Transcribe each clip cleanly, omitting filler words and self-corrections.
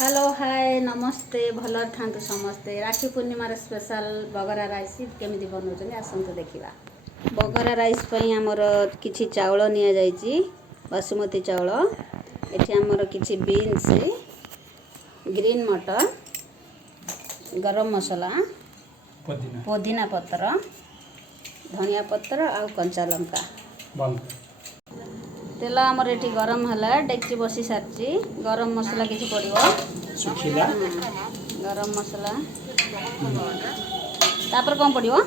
Hello hi नमस्ते भल था समस्ते राखी पूर्णिमार स्पेशल बगरा राइस केमी बनाऊँ आसतु देखा बगरा राइस आमर किसी चाउल नि बासुमती चाउल एठी आमर किसी बीन्स ग्रीन मटर गरम मसला पुदीना पत्र धनिया पत्र आ कंचा लंका तेल आमर ये गरम है डेक्ची बसी सारी गरम मसला किसी पड़ो सुखिला गरम मसला तापर कौन पड़ो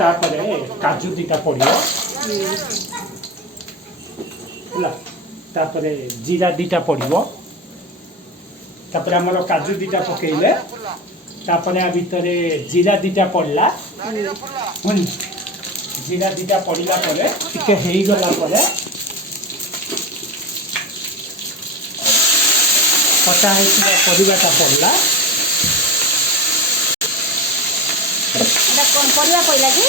तापरे काजू दीटा पड़ो तापरे जीरा दीटा पड़ो तापरे हमर काजू दीटा पकेइले तापरे आ भितरे जीरा दीटा पड़ला जीरा दीटा पड़ला परे टिके हेई गला परे कटा परिवाटा पड़ला कौन परिवा पड़ला कि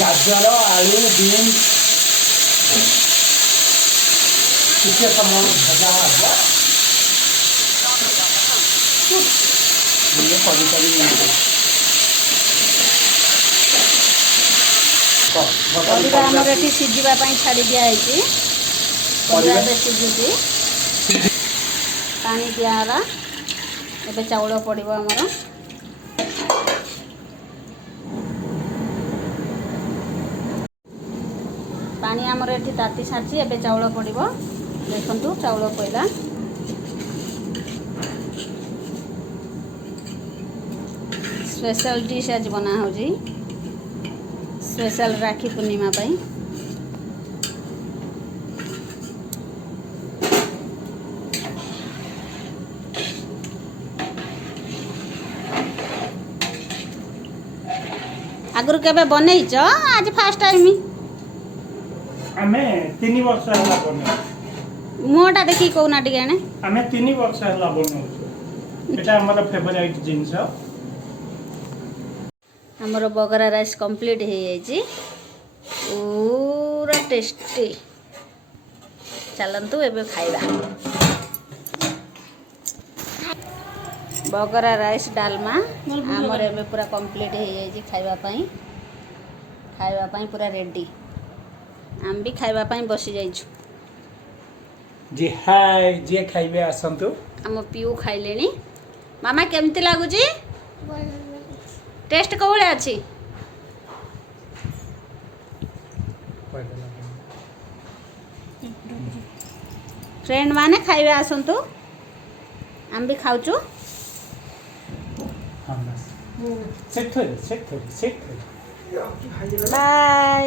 गाजर आलू बीन्स टिके समय भजा हवा ये परिवा आमर ये सीझापी छाड़ी दिखाई परिवा सीझुची पानी दिहला ए चाउल पड़ो आमर पानी आमर ये ताती सारी ए चाउल पड़ो देखु चाउल पड़ा स्पेशल डिश आज बना हो स्पेशल राखी पूर्णिमा पाई आगुर केबे बनैछ आज फर्स्ट टाइम आमे 3 वर्ष होला बने मोटा देखि कोना टिके आमे 3 वर्ष होला बनो एटा हमर फेवरेट जिंस हमर बगरा राइस कंप्लीट हो जाइए पूरा टेस्टी चलतु एबे खाइबा बगरा राइस डालमा आमर एबे पूरा कंप्लीट हो जाइए खाइबा पूरा रेडी आम भी खाइबा बसी जाइछु जी हाय जे खाइबे आसंतु आम पिऊ खाइलेनी मामा केमती लागुची टेस्ट कौन अच्छी फ्रेंड माने खाइबे आसंतु आम भी खाऊचु सेट बाय।